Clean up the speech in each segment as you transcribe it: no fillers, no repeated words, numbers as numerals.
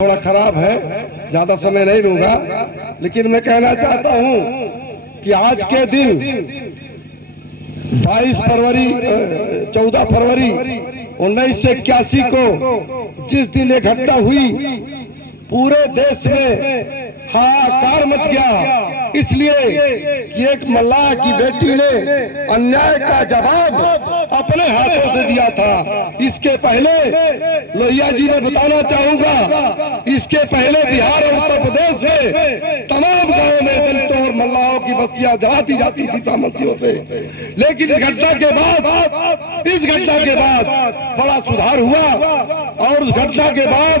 थोड़ा खराब है, ज्यादा समय नहीं लूंगा, लेकिन मैं कहना चाहता हूं कि आज के दिन 22 फरवरी 14 फरवरी 1981 को जिस दिन ये घटना हुई, पूरे देश में हाहाकार मच गया, इसलिए कि एक मल्लाह की बेटी ने अन्याय का जवाब अपने हाथों से दिया था। इसके पहले लोहिया जी मैं बताना चाहूंगा, इसके पहले बिहार और उत्तर प्रदेश में तमाम गांवों में दलितों और मल्लाहों की बस्तियां जलाती जाती थी सामंतियों से, लेकिन इस घटना के बाद बड़ा सुधार हुआ। और उस घटना के बाद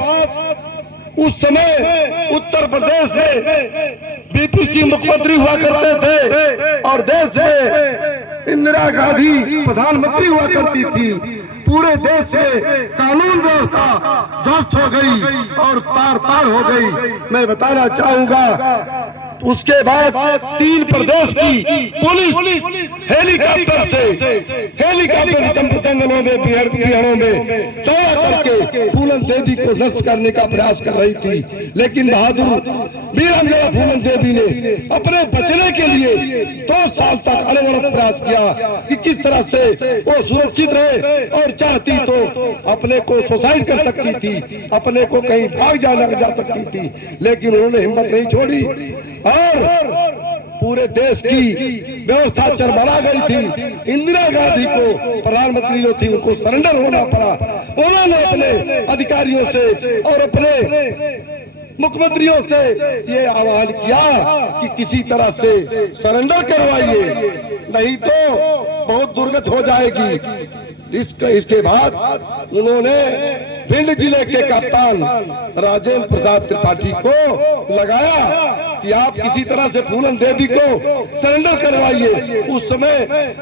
उस समय उत्तर प्रदेश में बीपीसी मुख्यमंत्री हुआ करते थे और देश में इंदिरा गांधी प्रधानमंत्री हुआ करती थी। पूरे देश में कानून व्यवस्था ध्वस्त हो गई और तार तार हो गई। मैं बताना चाहूंगा, उसके बाद 3 प्रदेश की पुलिस हेलीकॉप्टर जंगलों में बिहारों में दौड़ा करके पूनम देवी को नष्ट करने का प्रयास कर रही थी, लेकिन बहादुर वीरांगना पूनम देवी ने अपने बचने के लिए 2 साल तक अनवरत प्रयास किया कि किस तरह से वो सुरक्षित रहे, और चाहती तो अपने को सुसाइड कर सकती थी, अपने को कहीं भाग जा सकती थी, लेकिन उन्होंने हिम्मत नहीं छोड़ी और पूरे देश की व्यवस्था चरमरा गई थी। इंदिरा गांधी को प्रधानमंत्री जो थी उनको सरेंडर होना पड़ा। उन्होंने अपने अधिकारियों से और अपने मुख्यमंत्रियों से ये आह्वान किया कि किसी तरह से सरेंडर करवाइए, नहीं तो बहुत दुर्गत हो जाएगी। इसके बाद उन्होंने भिंड जिले के कप्तान राजेंद्र प्रसाद त्रिपाठी को लगाया कि आप किसी तरह से पूनम देवी को सरेंडर करवाइए। उस समय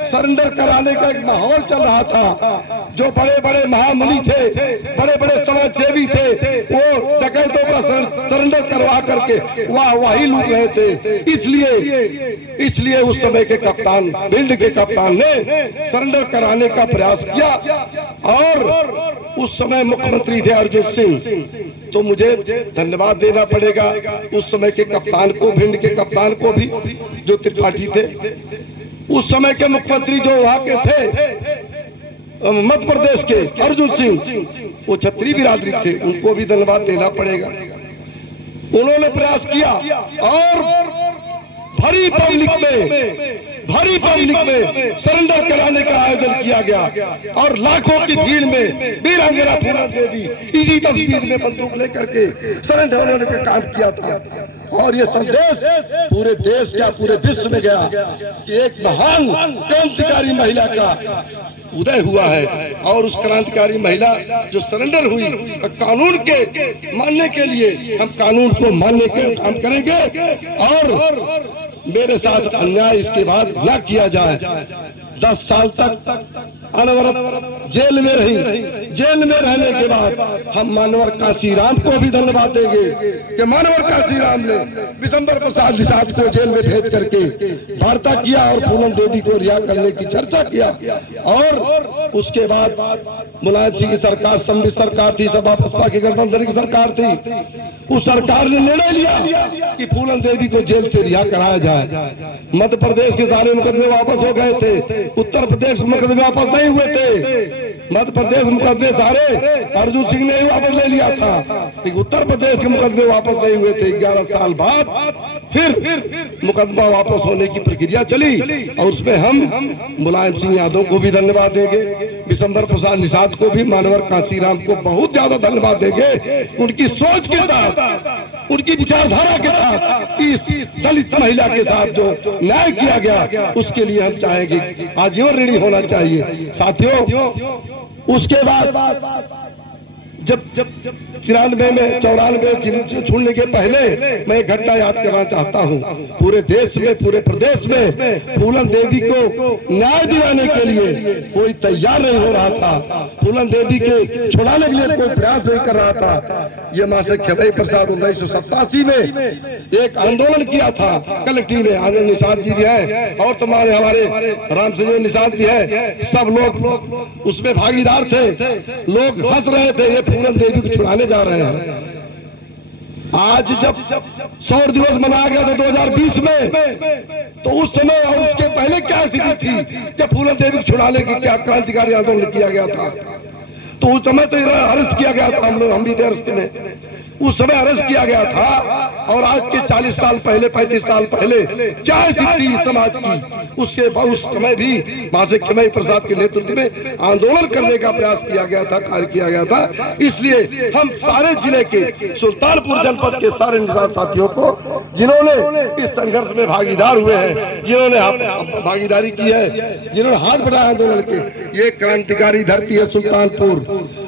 सरेंडर कराने का एक माहौल चल रहा था। जो बड़े बड़े महामुनि थे, बड़े बड़े समाजसेवी थे, वो डकैतों का सरेंडर करवा करके वही लूट रहे थे। इसलिए उस समय के कप्तान, भिंड के कप्तान ने सरेंडर कराने का प्रयास किया। और उस समय मुख्यमंत्री थे अर्जुन सिंह, तो मुझे धन्यवाद देना पड़ेगा उस समय के कप्तान को, भिंड के कप्तान को भी, जो त्रिपाठी थे। उस समय के मुख्यमंत्री जो वहां के थे मध्य प्रदेश के अर्जुन सिंह, वो क्षत्रिय बिरादरी थे, उनको भी धन्यवाद देना पड़ेगा। उन्होंने प्रयास किया और भरी पब्लिक में सरेंडर कराने का आयोजन किया गया और लाखों की भीड़ में वीरांगना पूनम देवी इसी तस्वीर में बंदूक लेकर के सरेंडर होने का काम किया था। और ये संदेश पूरे देश का, पूरे विश्व में गया कि एक महान क्रांतिकारी महिला का उदय हुआ है। और उस क्रांतिकारी महिला जो सरेंडर हुई, कानून के मानने के लिए हम कानून को मानने के काम करेंगे और मेरे साथ अन्याय इसके बाद न किया जाए। 10 साल तक अनवरत जेल में रही। जेल में रहने के बाद हम मानवर काशीराम को भी धन्यवाद देंगे कि मानवर काशीराम ने विशंबर प्रसाद निषाद को जेल में भेज करके वार्ता किया और पूनम देवी को रिहा करने की चर्चा किया। और उसके बाद मुलायम सिंह की सरकार, सम्मिलित सरकार थी, सपा बसपा की गठबंधन की सरकार थी। उस सरकार ने निर्णय लिया कि पूनम देवी को जेल से रिहा कराया जाए। मध्य प्रदेश के सारे मुकदमे वापस हो गए थे, उत्तर प्रदेश मुकदमे वापस नहीं हुए थे। मध्य प्रदेश मुकदमे सारे अर्जुन सिंह ने ही वापस ले लिया था, लेकिन उत्तर प्रदेश के मुकदमे वापस नहीं हुए थे। 11 साल बाद फिर मुकदमा वापस होने की प्रक्रिया चली और उसमें हम मुलायम सिंह यादव को भी धन्यवाद देंगे, विशंबर प्रसाद निषाद को भी, मानवर काशीराम को बहुत ज्यादा धन्यवाद देंगे। उनकी सोच के तहत, उनकी विचारधारा के तहत इस दलित महिला के साथ जो न्याय किया गया उसके लिए हम चाहेंगे आजीवन ऋणी होना चाहिए। साथियों, उसके बाद जब 93 में 94 छोड़ने के पहले मैं एक घटना याद करना चाहता हूँ। पूरे देश में, पूरे प्रदेश में पूनम देवी को न्याय दिलाने के लिए कोई तैयार नहीं हो रहा था। पूनम देवी के छुड़ाने के लिए कोई प्रयास नहीं कर रहा था। ये मास्टर खिदई प्रसाद 1987 में एक आंदोलन किया था कलेक्टिव में। आनंद निषाद जी भी हैं और तुम्हारे हमारे राम सिंह निषाद भी हैं, सब लोग उसमें भागीदार थे। लोग हंस रहे थे, ये पूनम देवी को छुड़ाने जा रहे हैं। आज जब 100 दिवस मनाया गया था 2020 में, तो उस समय और उसके पहले क्या स्थिति थी जब फूलन देवी को छुड़ाने की क्या क्रांतिकारी आंदोलन किया गया था। तो उस समय तो अरेस्ट किया गया था, हम भी थे अरेस्ट में, उस समय अरेस्ट किया गया था। और आज के 40 साल पहले 35 साल पहले क्या स्थिति समाज की, उससे उस समय भी महाशय खिमई प्रसाद के नेतृत्व में आंदोलन करने का प्रयास किया गया था, कार्य किया गया था। इसलिए हम सारे जिले के सुल्तानपुर जनपद के सारे निषाद साथियों को जिन्होंने इस संघर्ष में भागीदार हुए हैं, जिन्होंने भागीदारी की है, जिन्होंने हाथ बढ़ाया आंदोलन के, ये क्रांतिकारी धरती है सुल्तानपुर।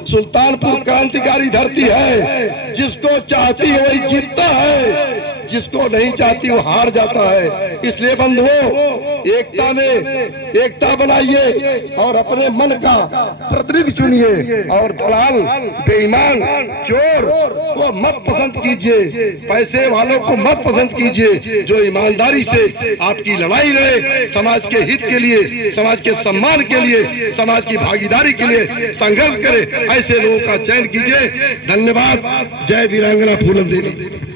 सुल्तानपुर क्रांतिकारी धरती है, जिसको चाहती है वही जीतता है, जिसको नहीं चाहती वो हार जाता है। इसलिए बंधुओं, एकता में एकता बनाइए और अपने मन का प्रतिनिधि चुनिए और दलाल, बेईमान, चोर को मत पसंद कीजिए, पैसे वालों को मत पसंद कीजिए। जो ईमानदारी से आपकी लड़ाई लड़े, समाज के हित के लिए, समाज के सम्मान के लिए, समाज की भागीदारी के लिए संघर्ष करे, ऐसे लोगों का चयन कीजिए। धन्यवाद। जय वीरांगना फूलन देवी।